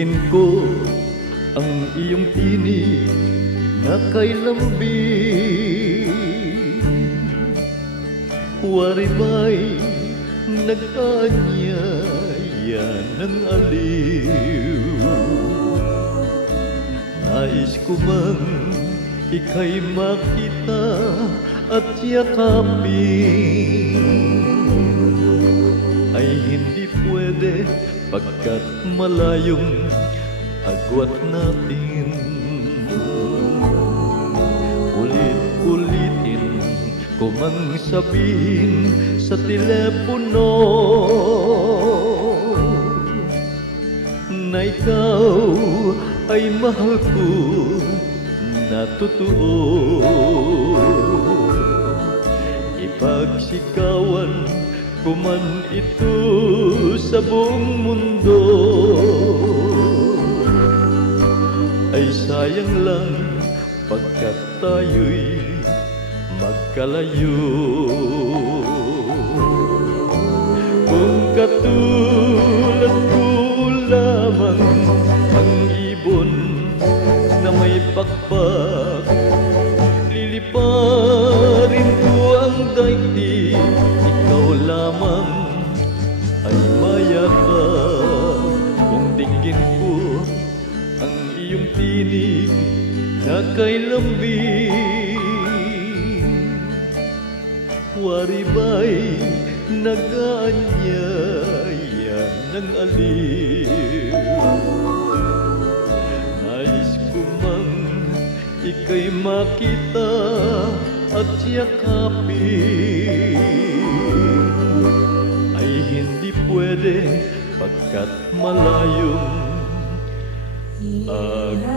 dinggin ko ang iyong tinig na kay lambing. Wari ba'y nag-anyaya ng aliw? Nais ko man ika'y makita at yakapin, ay hindi pwede pagkat malayong agwat natin. Ulit-ulitin ko mang sabihin sa telepono na ikaw ay mahal ko na totoo. Ipagsigawan ko man ito sa buong mundo, ay sayang lang pagkat tayo'y magkalayo. Kung katulad ko lamang ang ibon na may pakpak, liliparin ko ang daigdig, ikaw lamang ay mayakap. Kung dinggin ko ang iyong tinig na kay lambing, wari ba'y nag-aanyaya ng aliw? Nais ko mang ika'y makita at yakapin, ay hindi pwede pagkat malayong agwat